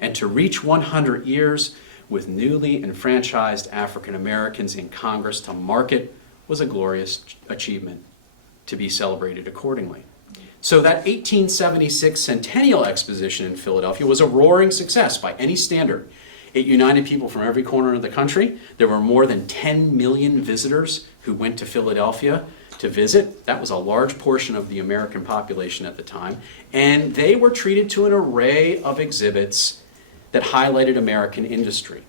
And to reach 100 years with newly enfranchised African Americans in Congress to mark it was a glorious achievement to be celebrated accordingly. So that 1876 Centennial Exposition in Philadelphia was a roaring success by any standard. It united people from every corner of the country. There were more than 10 million visitors who went to Philadelphia to visit. That was a large portion of the American population at the time. And they were treated to an array of exhibits that highlighted American industry.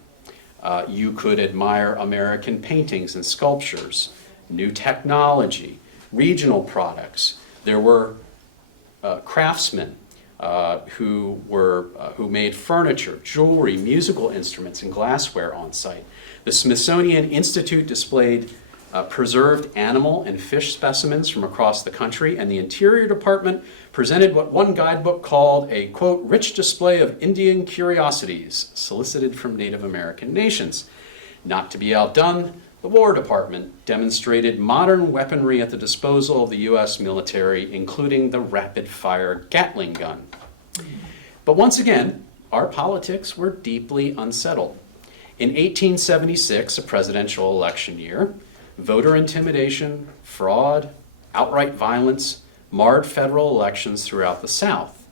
You could admire American paintings and sculptures, new technology, regional products. There were craftsmen who made furniture, jewelry, musical instruments, and glassware on site. The Smithsonian Institute displayed preserved animal and fish specimens from across the country, and the Interior Department presented what one guidebook called a, quote, rich display of Indian curiosities solicited from Native American nations. Not to be outdone, the War Department demonstrated modern weaponry at the disposal of the U.S. military, including the rapid-fire Gatling gun. But once again, our politics were deeply unsettled. In 1876, a presidential election year, voter intimidation, fraud, outright violence marred federal elections throughout the South,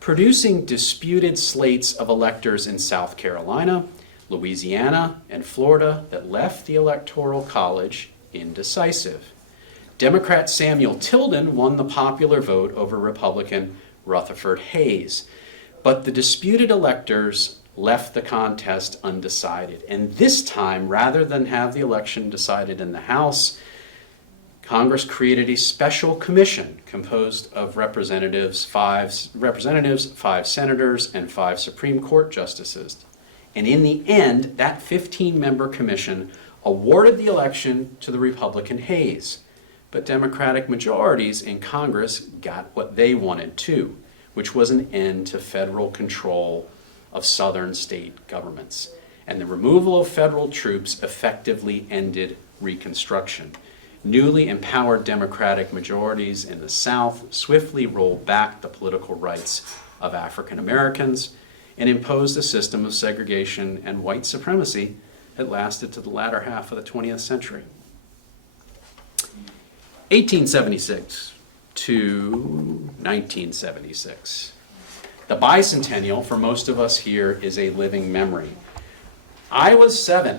producing disputed slates of electors in South Carolina, Louisiana, and Florida that left the Electoral College indecisive. Democrat Samuel Tilden won the popular vote over Republican Rutherford Hayes, but the disputed electors left the contest undecided. And this time, rather than have the election decided in the House, Congress created a special commission composed of representatives, five senators, and 5 Supreme Court justices. And in the end, that 15-member commission awarded the election to the Republican Hayes. But Democratic majorities in Congress got what they wanted too, which was an end to federal control of southern state governments. And the removal of federal troops effectively ended Reconstruction. Newly empowered Democratic majorities in the South swiftly rolled back the political rights of African Americans and imposed a system of segregation and white supremacy that lasted to the latter half of the 20th century. 1876 to 1976. The bicentennial, for most of us here, is a living memory. I was 7,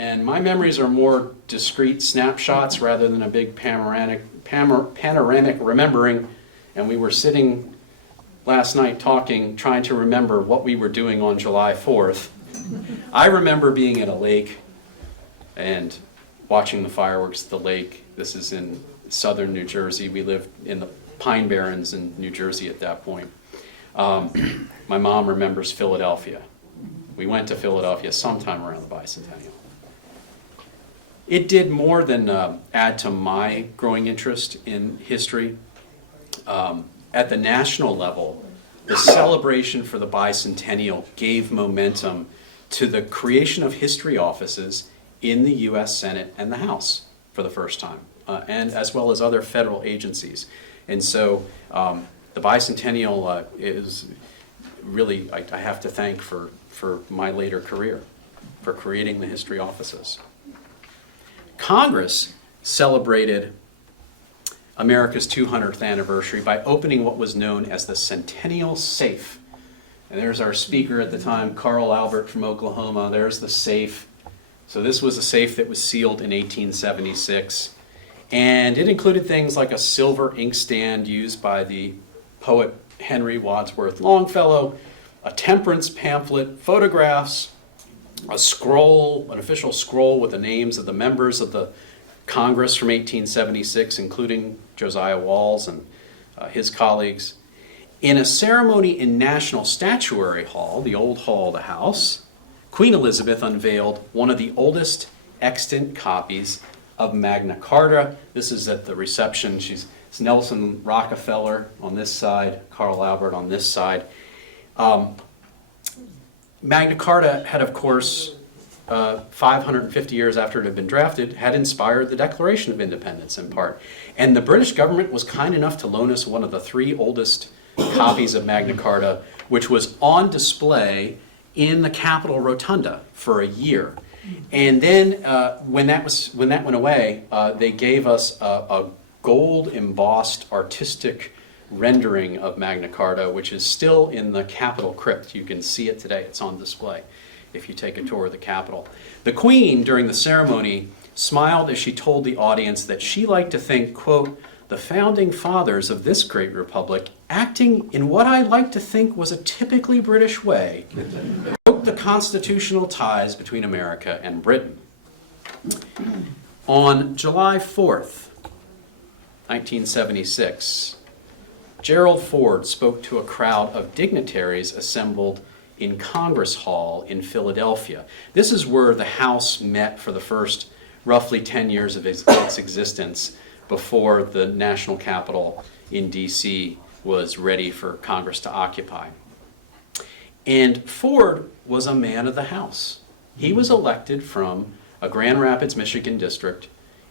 and my memories are more discrete snapshots rather than a big panoramic remembering, and we were sitting last night talking, trying to remember what we were doing on July 4th. I remember being at a lake and watching the fireworks at the lake. This is in southern New Jersey. We lived in the Pine Barrens in New Jersey at that point. My mom remembers Philadelphia. We went to Philadelphia sometime around the bicentennial. It did more than add to my growing interest in history. At the national level, the celebration for the bicentennial gave momentum to the creation of history offices in the U.S. Senate and the House for the first time, and as well as other federal agencies. And so the bicentennial is really, I have to thank for my later career, for creating the history offices. Congress celebrated America's 200th anniversary by opening what was known as the Centennial Safe. And there's our speaker at the time, Carl Albert from Oklahoma. There's the safe. So this was a safe that was sealed in 1876. And it included things like a silver inkstand used by the poet Henry Wadsworth Longfellow, a temperance pamphlet, photographs, a scroll, an official scroll with the names of the members of the Congress from 1876, including Josiah Walls and his colleagues. In a ceremony in National Statuary Hall, the old hall of the House, Queen Elizabeth unveiled one of the oldest extant copies of Magna Carta. This is at the reception. It's Nelson Rockefeller on this side, Carl Albert on this side. Magna Carta had, of course, 550 years after it had been drafted, had inspired the Declaration of Independence in part. And the British government was kind enough to loan us one of the 3 oldest copies of Magna Carta, which was on display in the Capitol Rotunda for a year. And then when that went away, they gave us a gold embossed artistic rendering of Magna Carta, which is still in the Capitol crypt. You can see it today. It's on display if you take a tour of the Capitol. The Queen, during the ceremony, smiled as she told the audience that she liked to think, quote, "the founding fathers of this great republic, acting in what I like to think was a typically British way, broke the constitutional ties between America and Britain." On July 4th, 1976, Gerald Ford spoke to a crowd of dignitaries assembled in Congress Hall in Philadelphia. This is where the House met for the first roughly 10 years of its existence before the national capital in D.C. was ready for Congress to occupy. And Ford was a man of the House. He was elected from a Grand Rapids, Michigan district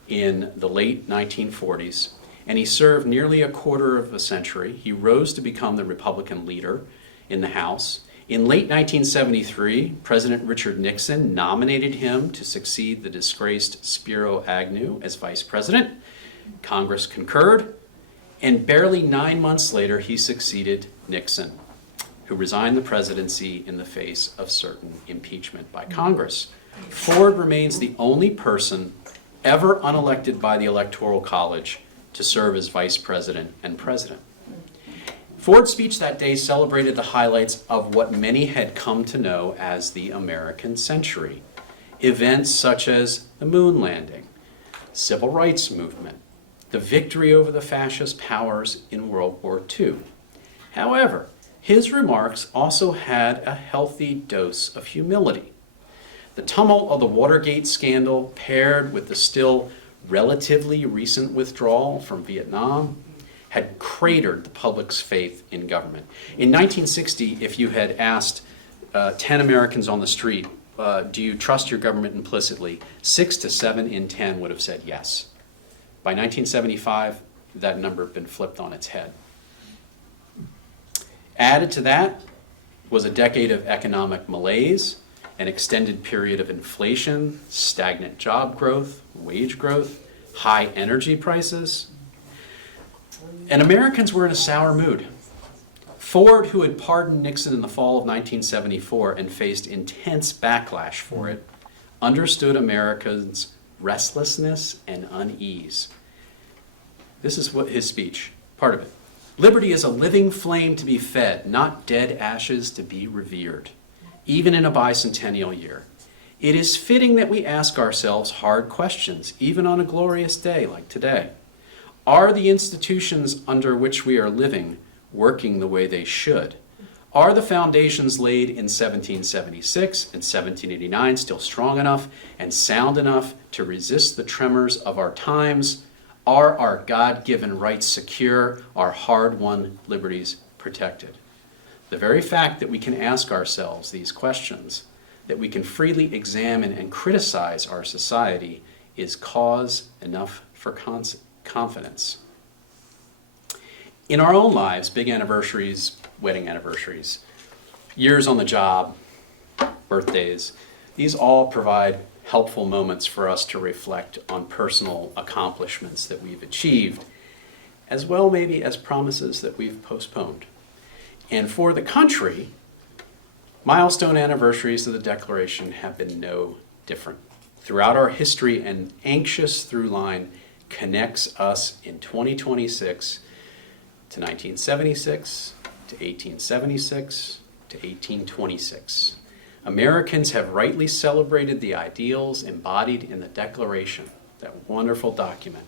in the late 1940s. And he served nearly a quarter of a century. He rose to become the Republican leader in the House. In late 1973, President Richard Nixon nominated him to succeed the disgraced Spiro Agnew as vice president. Congress concurred, and barely 9 months later, he succeeded Nixon, who resigned the presidency in the face of certain impeachment by Congress. Ford remains the only person ever unelected by the Electoral College to serve as vice president and president. Ford's speech that day celebrated the highlights of what many had come to know as the American century. Events such as the moon landing, civil rights movement, the victory over the fascist powers in World War II. However, his remarks also had a healthy dose of humility. The tumult of the Watergate scandal, paired with the still relatively recent withdrawal from Vietnam, had cratered the public's faith in government. In 1960, if you had asked 10 Americans on the street, do you trust your government implicitly, 6 to 7 in 10 would have said yes. By 1975, that number had been flipped on its head. Added to that was a decade of economic malaise, an extended period of inflation, stagnant job growth, wage growth, high energy prices. And Americans were in a sour mood. Ford, who had pardoned Nixon in the fall of 1974 and faced intense backlash for it, understood Americans' restlessness and unease. This is what his speech, part of it. "Liberty is a living flame to be fed, not dead ashes to be revered, even in a bicentennial year. It is fitting that we ask ourselves hard questions, even on a glorious day like today. Are the institutions under which we are living working the way they should? Are the foundations laid in 1776 and 1789 still strong enough and sound enough to resist the tremors of our times? Are our God-given rights secure, our hard-won liberties protected? The very fact that we can ask ourselves these questions, that we can freely examine and criticize our society, is cause enough for confidence. In our own lives, big anniversaries, wedding anniversaries, years on the job, birthdays, these all provide helpful moments for us to reflect on personal accomplishments that we've achieved, as well maybe as promises that we've postponed. And for the country, milestone anniversaries of the Declaration have been no different. Throughout our history, an anxious through line connects us in 2026 to 1976, to 1876, to 1826. Americans have rightly celebrated the ideals embodied in the Declaration, that wonderful document,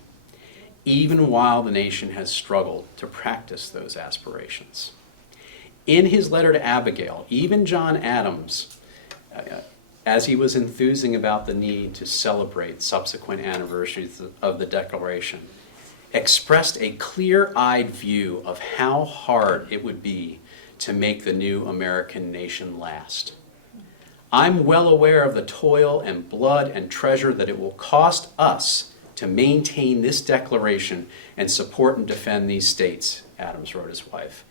even while the nation has struggled to practice those aspirations. In his letter to Abigail, even John Adams, as he was enthusing about the need to celebrate subsequent anniversaries of the Declaration, expressed a clear-eyed view of how hard it would be to make the new American nation last. I'm well aware of the toil and blood and treasure that it will cost us to maintain this Declaration and support and defend these states, Adams wrote his wife.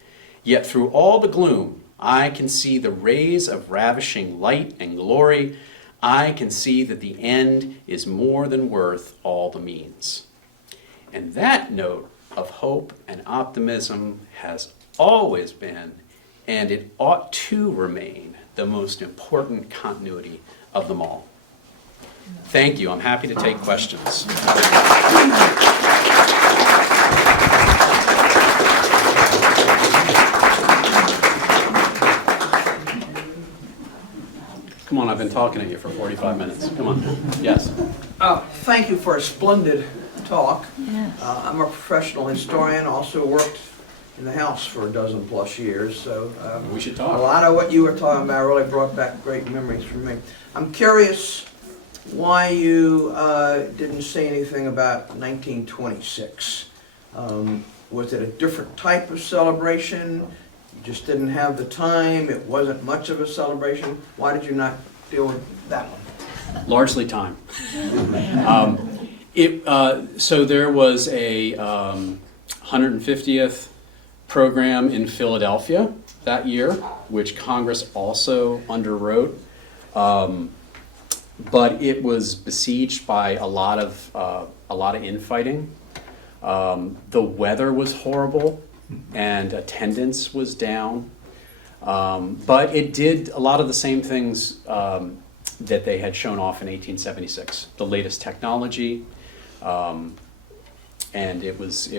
Yet through all the gloom, I can see the rays of ravishing light and glory. I can see that the end is more than worth all the means. And that note of hope and optimism has always been, and it ought to remain, the most important continuity of them all. Thank you. I'm happy to take questions. Come on, I've been talking to you for 45 minutes. Come on. Yes. Thank you for a splendid talk. Yes. I'm a professional historian, also worked in the House for 12+ years, so we should talk. A lot of what you were talking about really brought back great memories for me. I'm curious why you didn't say anything about 1926. Was it a different type of celebration? You just didn't have the time? It wasn't much of a celebration? Why did you not deal with that one? Largely time. So there was a 150th program in Philadelphia that year, which Congress also underwrote, but it was besieged by a lot of infighting. The weather was horrible, and attendance was down, but it did a lot of the same things that they had shown off in 1876, the latest technology. And it was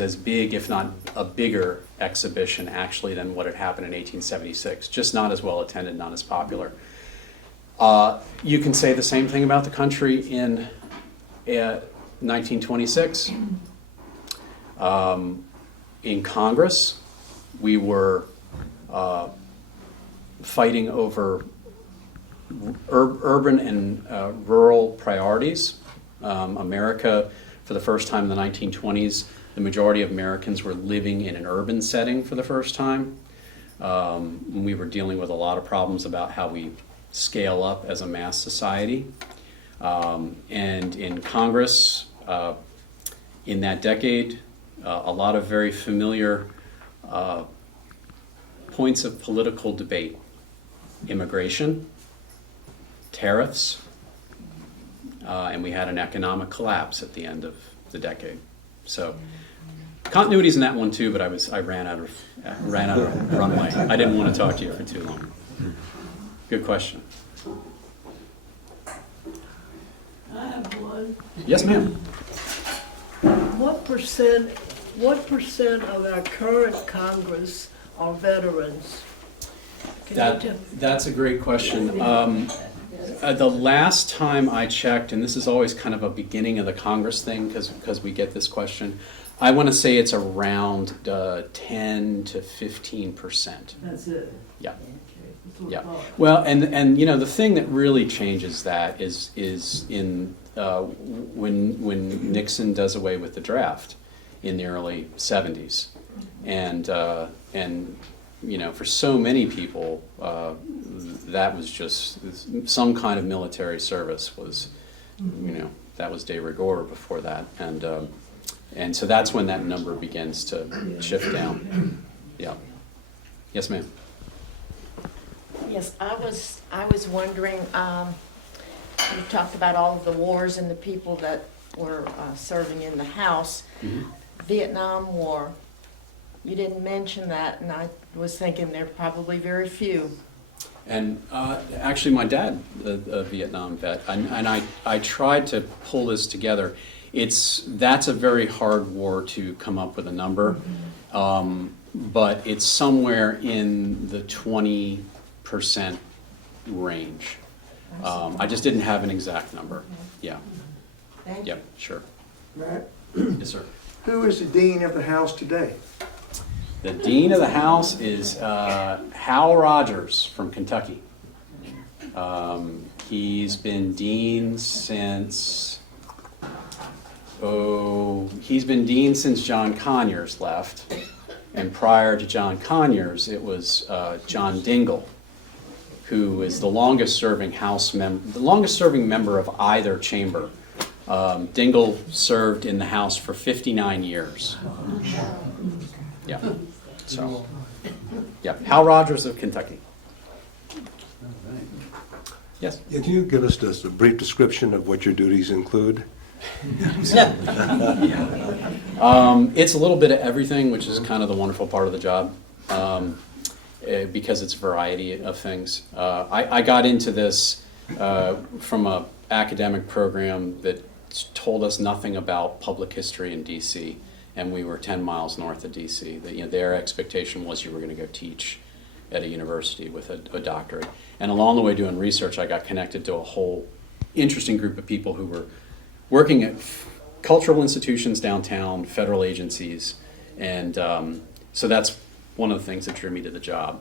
as big, if not a bigger exhibition actually than what had happened in 1876, just not as well attended, not as popular. You can say the same thing about the country in 1926. In Congress, we were fighting over urban and rural priorities. America, for the first time in the 1920s, the majority of Americans were living in an urban setting for the first time. We were dealing with a lot of problems about how we scale up as a mass society. And in Congress, in that decade, a lot of very familiar points of political debate: immigration, tariffs, and we had an economic collapse at the end of the decade. So continuity's in that one too, but I ran out of runway. I didn't want to talk to you for too long. Good question. I have one. Yes, ma'am. What percent of our current Congress are veterans? That's a great question. The last time I checked, and this is always kind of a beginning of the Congress thing because we get this question, I want to say it's around 10 to 15%. That's it. Yeah. Okay, that's what I Yeah. thought. Well, and you know, the thing that really changes that is in when Nixon does away with the draft in the early 70s, and you know, for so many people, that was just some kind of military service was, you know, that was de rigueur before that, and so that's when that number begins to shift down. Yeah. Yes, ma'am. Yes, I was wondering, you talked about all of the wars and the people that were serving in the House. Mhm. Vietnam War, you didn't mention that, and I was thinking there are probably very few. And actually, my dad, a Vietnam vet, and I tried to pull this together. That's a very hard war to come up with a number, but it's somewhere in the 20% range. I just didn't have an exact number. Yeah. Thank you. Yep. Sure. Matt, Yes, sir. who is the dean of the House today? The dean of the House is Hal Rogers from Kentucky. He's been dean since John Conyers left, and prior to John Conyers, it was John Dingell, who is the longest serving member of either chamber. Dingell served in the House for 59 years. Yeah. So, yeah. Hal Rogers of Kentucky. Yes. Yeah, can you give us just a brief description of what your duties include? It's a little bit of everything, which is kind of the wonderful part of the job, because it's a variety of things. I got into this from an academic program that told us nothing about public history in D.C., and we were 10 miles north of D.C. Their expectation was you were going to go teach at a university with a doctorate. And along the way doing research, I got connected to a whole interesting group of people who were working at cultural institutions downtown, federal agencies, and so that's one of the things that drew me to the job.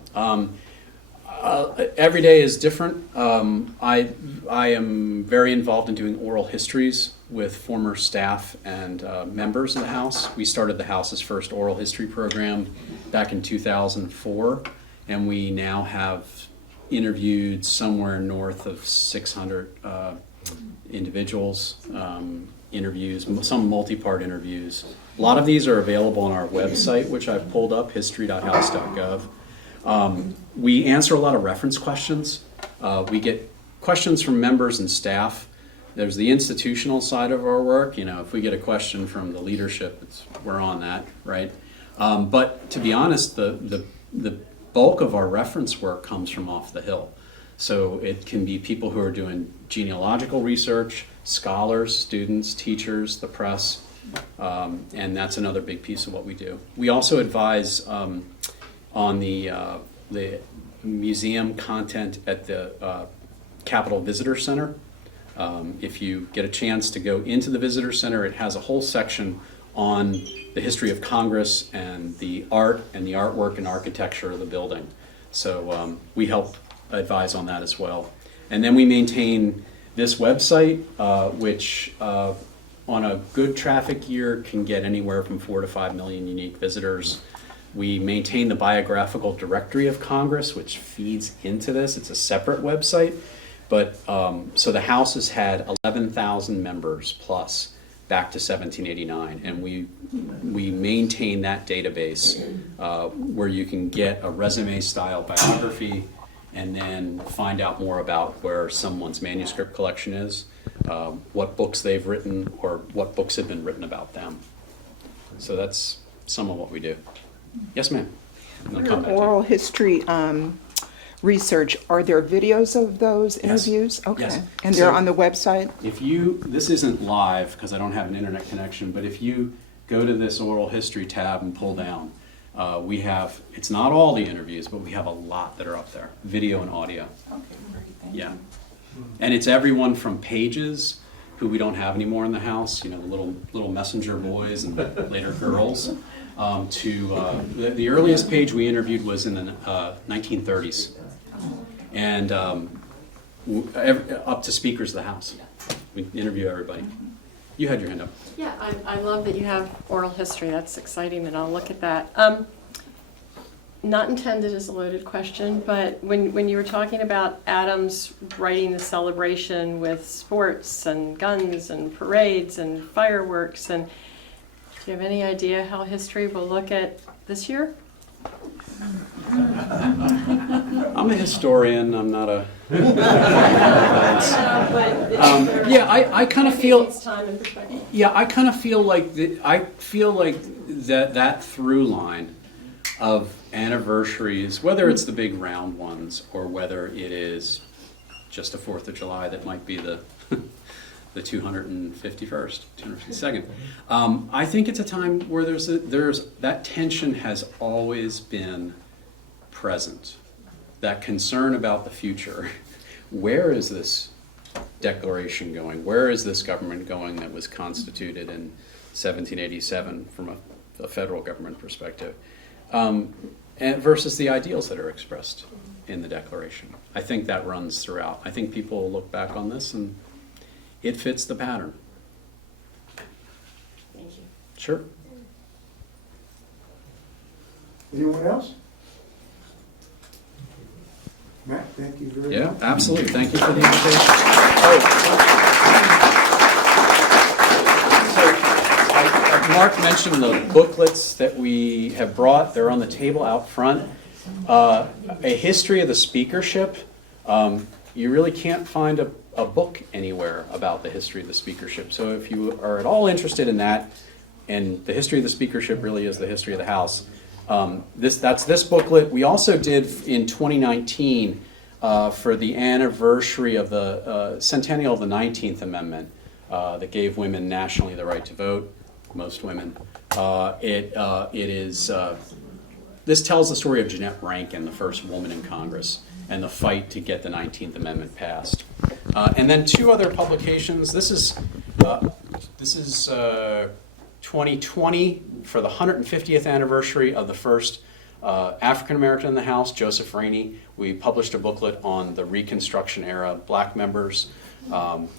Every day is different. I am very involved in doing oral histories with former staff and members of the House. We started the House's first oral history program back in 2004, and we now have interviewed somewhere north of 600 individuals, interviews, some multi-part interviews. A lot of these are available on our website, which I've pulled up, history.house.gov. We answer a lot of reference questions. We get questions from members and staff. There's the institutional side of our work. If we get a question from the leadership, we're on that, right? But to be honest, the bulk of our reference work comes from off the Hill. So it can be people who are doing genealogical research, scholars, students, teachers, the press, and that's another big piece of what we do. We also advise on the museum content at the Capitol Visitor Center. If you get a chance to go into the Visitor Center, it has a whole section on the history of Congress and the art and the artwork and architecture of the building. So we help advise on that as well. And then we maintain this website, which on a good traffic year can get anywhere from 4 to 5 million unique visitors. We maintain the Biographical Directory of Congress, which feeds into this. It's a separate website. But so the House has had 11,000 members plus back to 1789, and we maintain that database where you can get a resume-style biography and then find out more about where someone's manuscript collection is, what books they've written, or what books have been written about them. So that's some of what we do. Yes, ma'am. And I'll come back to you. Oral history research, are there videos of those Yes. interviews? Okay. Yes. And they're So- on the website? This isn't live because I don't have an internet connection, but if you go to this oral history tab and pull down, we have, it's not all the interviews, but we have a lot that are up there, video and audio. Okay, great, thank Yeah. you. And it's everyone from pages, who we don't have anymore in the house, you know, the little messenger boys and later girls, to the earliest page we interviewed was in the 1930s. And up to speakers of the House. We interview everybody. You had your hand up. Yeah, I love that you have oral history. That's exciting, and I'll look at that. Not intended as a loaded question, but when you were talking about Adams writing the celebration with sports and guns and parades and fireworks, and do you have any idea how history will look at this year? I'm a historian. I'm not a. Yeah, I kind of feel. It's time and perspective. Yeah, I kind of feel like that through line of anniversaries, whether it's the big round ones or whether it is just a 4th of July that might be the 251st, 252nd. I think it's a time where there's that tension has always been present. That concern about the future. Where is this declaration going? Where is this government going that was constituted in 1787 from a federal government perspective? And versus the ideals that are expressed in the Declaration. I think that runs throughout. I think people will look back on this and it fits the pattern. Thank you. Sure. Anyone else? Matt, thank you very Yeah, much. absolutely. Thank you for the invitation. Mark mentioned the booklets that we have brought. They're on the table out front. A history of the speakership. You really can't find a book anywhere about the history of the speakership. So if you are at all interested in that, and the history of the speakership really is the history of the House, that's this booklet. We also did in 2019 for the anniversary of the centennial of the 19th Amendment that gave women nationally the right to vote. Most women. This tells the story of Jeanette Rankin, the first woman in Congress, and the fight to get the 19th Amendment passed. And then 2 other publications. This is 2020 for the 150th anniversary of the first African American in the House, Joseph Rainey. We published a booklet on the Reconstruction era Black members.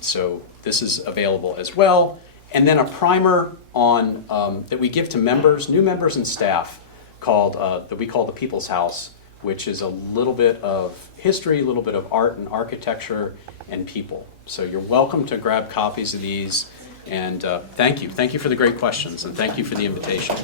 So this is available as well. And then a primer on that we give to members, new members and staff, called that we call the People's House, which is a little bit of history, a little bit of art and architecture and people. So you're welcome to grab copies of these. And thank you for the great questions, and thank you for the invitation.